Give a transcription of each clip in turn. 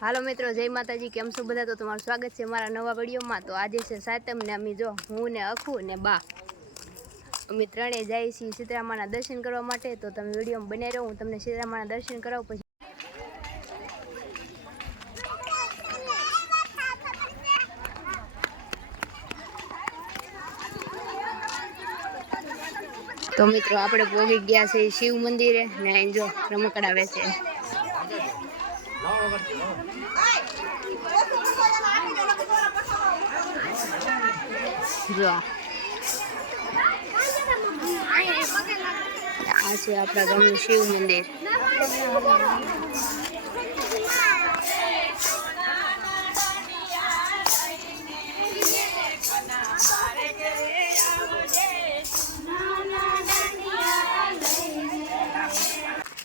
હાલો મિત્રો, જય માતાજી, કેમ છો બધા? તો તમારું સ્વાગત છે મારા નવા વિડીયોમાં. તો આજે છે સાતમ ને અમે જો હું ને અખુ ને બા. અમે ત્રણેય જાય છીએ સીતરામાના દર્શન કરવા માટે. તો તમે વીડિયો બનાવી રહો, હું તમને સીતરામાના દર્શન કરાવું પછી. તો મિત્રો, આપણે પહોંચી ગયા છે શિવ મંદિરે ને અહીં જો રમકડા જો આ છે આપણા ગામનું શિવ મંદિર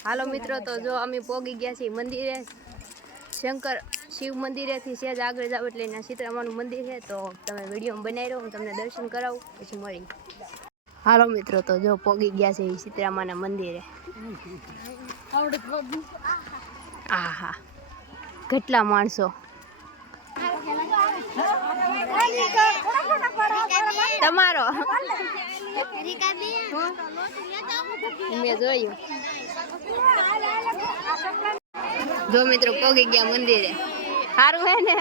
હાલો મિત્રો, તો જો અમે પોગી ગયા છીએ મંદિરે. શંકર શિવ મંદિરેથી સહેજ આગળ જાવ એટલે એના સીતરામાનું મંદિર છે, તો તમે વીડિયો બનાવી રહ્યો હું તમને દર્શન કરાવું, પછી મળી હાલો મિત્રો, તો જો પોગી ગયા છે સીતરામાના મંદિરે. આ હા કેટલા માણસો. તમારો. મેં જોયું. જો મિત્રો પોગી ગયા મંદિરે. સારું હે ને?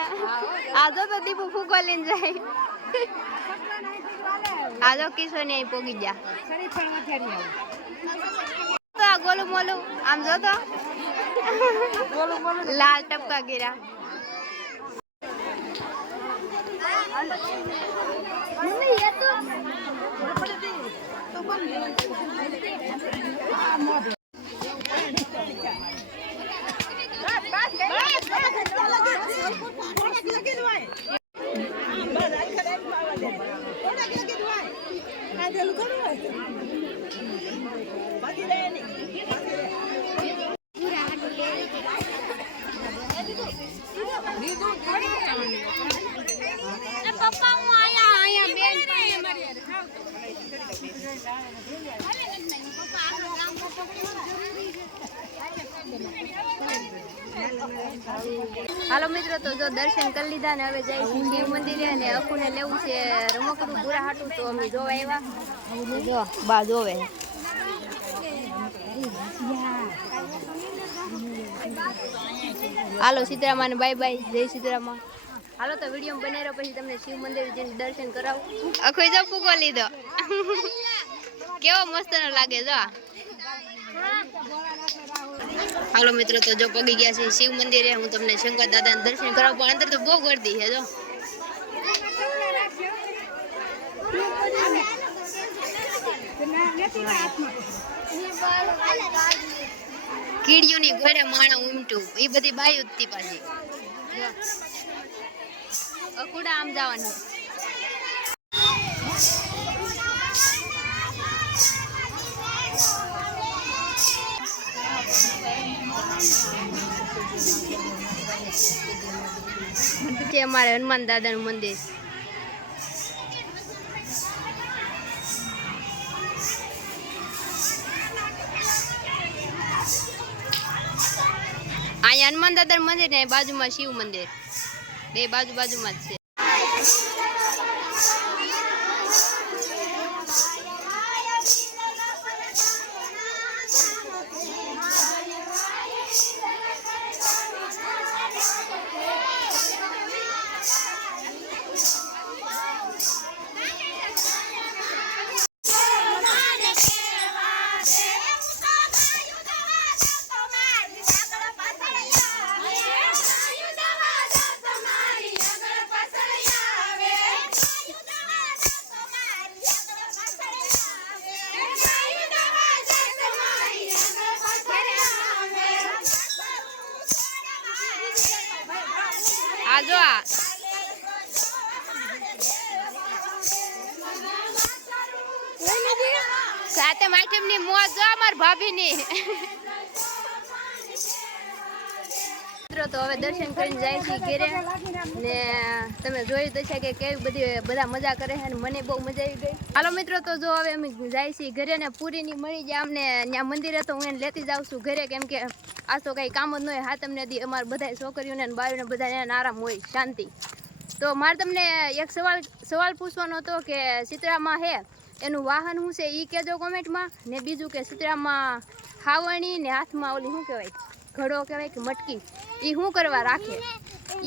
આજો તો દીપુ ફૂકો લઈને જાય આજો કિશો અહીં પોગી ગયા. તો આ ગોલું મોલું, આમ જો તો. લાલ ટપકા ગીરા. હાલો મિત્રો, તો જો દર્શન કરી લીધા ને હવે જાય શિવ મંદિરે અને અખુને લેવું છે રમકડું પૂરા હાટું, તો અમે જોવા આવ્યા. જો બા જોવે. હાલો સીતારામાને બાય બાય જય સીતરામા. હાલો તો વીડિયો બનાવી રહ્યો પછી તમને શિવ મંદિર જઈને દર્શન કરાવું. આખો જો ફૂકો લીધો. કેવો મસ્ત લાગે જો. હાલો મિત્રો તો જો પગી ગયા છે શિવ મંદિરે હું તમને શંકર દાદાના દર્શન કરાવું પણ અંદર તો બહુ ગરદી છે જો. કીડીઓની ઘરે માણા ઉમટું એ બધી બાઈ જ પાછી. અકુડા આમ જવાનું. અમારે હનુમાન દાદાનું મંદિર. અહીંયા હનુમાન દાદા મંદિર ને બાજુમાં શિવ મંદિર. બે બાજુ બાજુમાં જ છે. સાતે આઈટમની મોજ જો અમાર ભાભી ની મિત્રો, તો હવે દર્શન કરીને જાય છે ઘેરે. ને તમે જોયું તો છે કે કેવી બધી બધા મજા કરે છે મને બહુ મજા આવી ગઈ. હાલો મિત્રો, તો જો હવે અમે જાય છીએ ઘરે ને પૂરીની મળી જાય અમને. ત્યાં મંદિરે તો હું એને લેતી જાઉં છું ઘરે, કેમ કે આ તો કંઈ કામ જ ન હોય. હા, તમને દી અમારે બધા છોકરીઓને બાયુને બધાને આરામ હોય, શાંતિ. તો મારે તમને એક સવાલ સવાલ પૂછવાનો હતો કે ચિત્રામાં હે? એનું વાહન શું છે એ કહેજો કોમેન્ટમાં. ને બીજું કે સુતરામાં ખાવણી ને હાથમાં ઓલી શું કહેવાય? ઘડો કહેવાય કે મટકી? એ શું કરવા રાખે?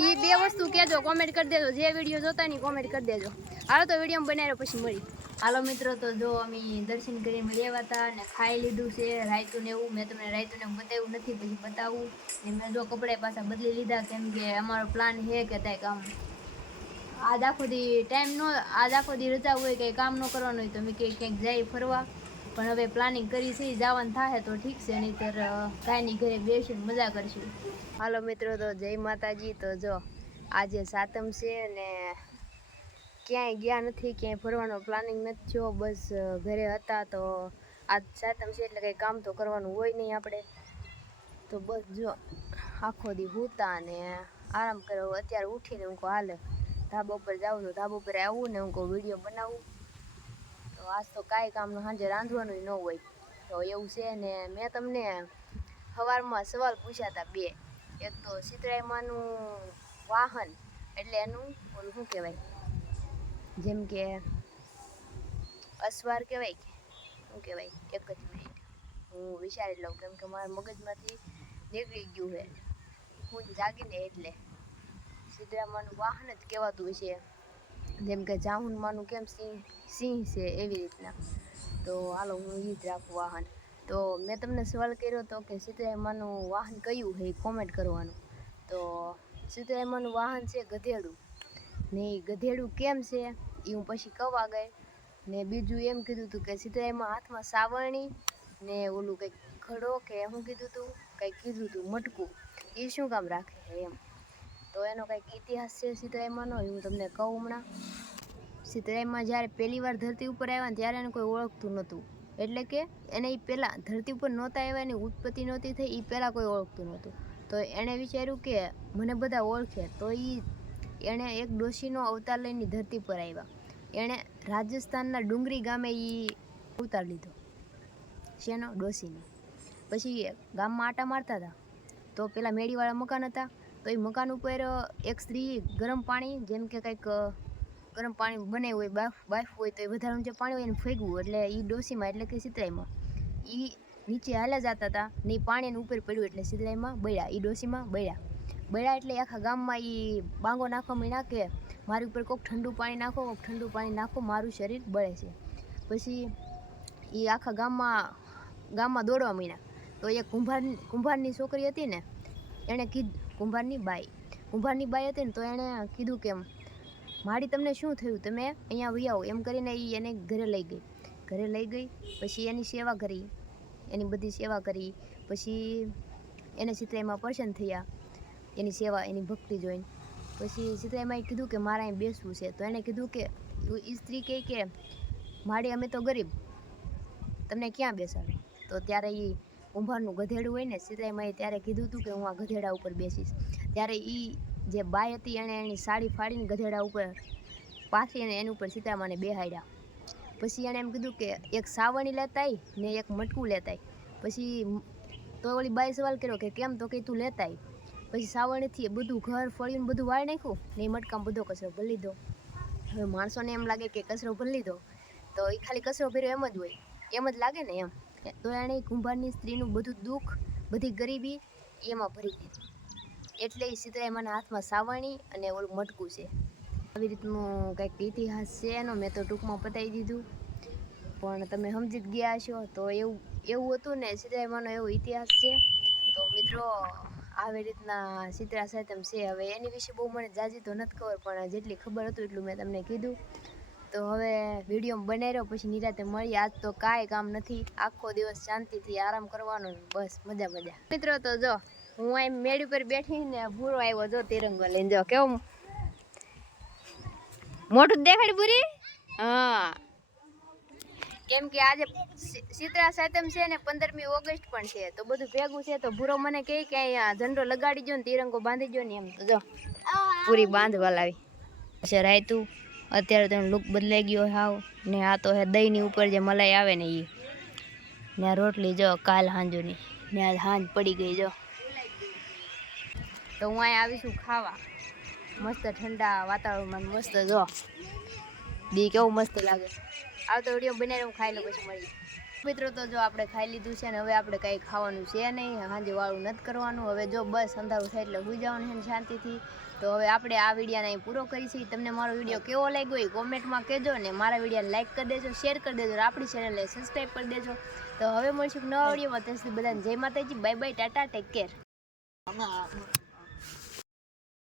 એ બે વસ્તુ કહેજો, કોમેન્ટ કરી દેજો. જે વીડિયો જોતા ની કોમેન્ટ કરી દેજો. હાલો તો વીડિયો બનાવ્યો પછી મળી હાલો મિત્રો, તો જો અમે દર્શન કરીને લેવા હતા ને ખાઈ લીધું છે, રાયતું ને એવું. મેં તમને રાયતું ને બતાવ્યું નથી, પછી બતાવું. ને મેં જો કપડાં પાછા બદલી લીધા, કેમ કે અમારો પ્લાન છે કે ત્યાં કામ આજ આખો દી ટાઈમ નો આજ આખો દી રજા હોય કંઈ કામ ન કરવાનું હોય તો મેં કંઈક ક્યાંક જાય ફરવા. પણ હવે પ્લાનિંગ કરી છે, જવાનું થાય તો ઠીક છે, નહીંતર કાંઈ ઘરે બેસીને મજા કરશું. હાલો મિત્રો, તો જય માતાજી. તો જો, આજે સાતમ છે ને ક્યાંય ગયા નથી, ક્યાંય ફરવાનો પ્લાનિંગ નથી થયો. બસ ઘરે હતા તો આજ સાતમ છે એટલે કંઈ કામ તો કરવાનું હોય નહીં આપણે. તો બસ જો, આખો દી હુતા ને આરામ કર્યો. અત્યારે ઉઠીને હું હાલે. ધાબા ઉપર જાઉં તો ધાબા ઉપર આવું ને હું કહું વીડિયો બનાવું. તો આજ તો કાંઈ કામનું સાંજે રાંધવાનું ન હોય. તો એવું છે ને મેં તમને સવારમાં સવાલ પૂછ્યા હતા બે. એક તો સિતરાઈમાનું વાહન એટલે એનું ઓલું શું કહેવાય? જેમ કે અસવાર કહેવાય કે, શું કહેવાય? એક જ મિનિટ હું વિચારી લઉં કેમ કે મારા મગજમાંથી નીકળી ગયું છે. હું જાગીને એટલે સિદ્ધરામાનું વાહન જ કહેવાતું છે જેમ કે જાહુનમાનું કેમ સિંહ સિંહ છે એવી રીતના. તો હાલો હું એ જ રાખું વાહન. તો મેં તમને સવાલ કર્યો હતો કે સિદ્ધરામાનું વાહન કયું છે? એ કોમેન્ટ કરવાનું. તો સિદ્ધરામાનું વાહન છે ગધેડું. ને એ ગધેડું કેમ છે? એ હું પછી કવા ગઈ. ને બીજું એમ કીધું હતું કે સિદ્ધરામાં હાથમાં સાવરણી ને ઓલું કંઈક ખડો કે શું કીધું હતું કંઈક કીધું હતું મટકું. એ શું કામ રાખે એમ? તો એનો કંઈક ઇતિહાસ છે. સીતરાઈમાંનો એ હું તમને કહું હમણાં. સીતરાઈમાં જ્યારે પહેલી વાર ધરતી ઉપર આવ્યા ત્યારે એને કોઈ ઓળખતું નહોતું. એટલે કે એને એ પહેલાં ધરતી ઉપર નહોતા આવ્યા એની ઉત્પત્તિ નહોતી થઈ એ પહેલાં કોઈ ઓળખતું નહોતું. તો એણે વિચાર્યું કે મને બધા ઓળખે, તો એ એણે એક ડોશીનો અવતાર લઈને ધરતી પર આવ્યા. એણે રાજસ્થાનના ડુંગરી ગામે એ અવતાર લીધો, શેનો? ડોશીનો. પછી ગામમાં આટા મારતા હતા. તો પેલા મેડીવાળા મકાન હતા. તો એ મકાન ઉપર એક સ્ત્રી ગરમ પાણી, જેમ કે કંઈક ગરમ પાણી બને હોય, બાફ બાફ હોય, તો એ વધારાનું જે પાણી હોય એને ફેંકવું. એટલે એ ડોસીમાં, એટલે કે સિતરાઈમાં. એ નીચે હાલ્યા જતા હતા ને એ પાણી એને ઉપર પડ્યું એટલે સિતરાઈમાં બળ્યા. એ ડોસીમાં બળ્યા. બળ્યા એટલે આખા ગામમાં એ બાંગો નાખવા નાખે. મારી ઉપર કોઈક ઠંડુ પાણી નાખો કોઈક ઠંડુ પાણી નાખો, મારું શરીર બળે છે. પછી એ આખા ગામમાં ગામમાં દોડવા માંડ્યા. તો એ કુંભાર, કુંભારની છોકરી હતી ને, એણે કીધું કુંભારની બાઈ. કુંભારની બાઈ હતી ને તો એણે કીધું કે માડી તમને શું થયું? તમે અહીંયા આવો. એમ કરીને એ એને ઘરે લઈ ગઈ. ઘરે લઈ ગઈ, પછી એની સેવા કરી. એની બધી સેવા કરી. પછી એને સીતરાઈમાં પસંદ થયા. એની સેવા, એની ભક્તિ જોઈને. પછી સીતરાઈમાં કીધું કે, મારે અહીં બેસવું છે. તો એણે કીધું કે એ સ્ત્રી કહે કે માડી અમે તો ગરીબ. તમને ક્યાં બેસાડે? તો ત્યારે એ કુંભારનું ગધેડું હોય ને સીતરાઈમાં ત્યારે કીધું હતું કે હું આ ગધેડા ઉપર બેસીશ. ત્યારે એ જે બાઈ હતી એણે એની સાડી ફાડીને ગધેડા ઉપર પાથરી અને એની ઉપર સીતામાને બેહાડ્યા. પછી એણે એમ કીધું કે એક સાવણી લેતા આય ને એક મટકું લેતા આય પછી તો ઓલી બાઈ સવાલ કર્યો કે કેમ તો કે તું લેતા આય પછી સાવરણીથી બધું ઘર ફળીને બધું વાળી નાખ્યું ને મટકામાં બધો કચરો ભરી લીધો. હવે માણસોને એમ લાગે કે કચરો ભરી લીધો. તો એ ખાલી કચરો ભર્યો એમ જ હોય. એમ જ લાગે ને એમ. તો એણે કુંભારની સ્ત્રીનું બધું દુઃખ, બધી ગરીબી એમાં ભરી દીધું. એટલે એ સીતરાઈમાના હાથમાં સાવણી અને ઓલું મટકું છે. આવી રીતનું કંઈક ઇતિહાસ છે એનો મેં તો ટૂંકમાં પતાવી દીધું. પણ તમે સમજી ગયા છો તો એવું એવું હતું ને સીતરાઈમાનો એવો ઇતિહાસ છે. તો મિત્રો, આવી રીતના સીતરા સાતમ છે. હવે એની વિશે બહુ મને જાજી તો નથી ખબર, પણ જેટલી ખબર હતું એટલું મેં તમને કીધું. તો હવે વીડિયો બનાવ્યો પછી નિરાતે મળી આજ તો કાંઈ કામ નથી. આખો દિવસ શાંતિથી આરામ કરવાનો બસ મજા મજા. મિત્રો તો જો હું અહીં મેળી પર બેઠી ને ભૂરો આવ્યો જો તિરંગો લઈને જો. કેવો મોટું દેખાડી પૂરી? હા. કેમ કે આજે શીતળા સાતમ છે ને પંદરમી ઓગસ્ટ પણ છે. તો બધું ભેગું છે તો ભૂરો મને કહે કે અહીંયા ઝંડો લગાડી જો ને તિરંગો બાંધી જો ને એમ. તો જો પૂરી બાંધવા લાવી. છે રાયતું અત્યારે તો લુક બદલાઈ ગયો હાવ. ને આ તો હે દહીંની ઉપર જે મલાઈ આવે ને એ ને આ રોટલી જો કાલ સાંજોની ને આ હાંજ પડી ગઈ જો. તો હું અહીંયા આવીશું ખાવા. મસ્ત ઠંડા વાતાવરણમાં મસ્ત જો. દી કેવું મસ્ત લાગે. આવતો વીડિયો બનાવીને હું ખાઈ લઉં પછી મળી મિત્રો, તો જો આપણે ખાઈ લીધું છે ને હવે આપણે કંઈ ખાવાનું છે નહીં સાંજે વાળું નથી કરવાનું. હવે જો બસ અંધારું થાય એટલે સુઈ જવાનું છે ને શાંતિથી. તો હવે આપણે આ વિડીયાને અહીં પૂરો કરી છે. તમને મારો વીડિયો કેવો લાગ્યો એ કોમેન્ટમાં કહેજો ને મારા વિડીયોને લાઇક કરી દેજો શેર કરી દેજો આપણી ચેનલને સબસ્ક્રાઈબ કરી દેજો. તો હવે મળશું નવા વિડીયોમાં. ત્યાં સુધી બધાને જય માતાજી. Bye bye tata take care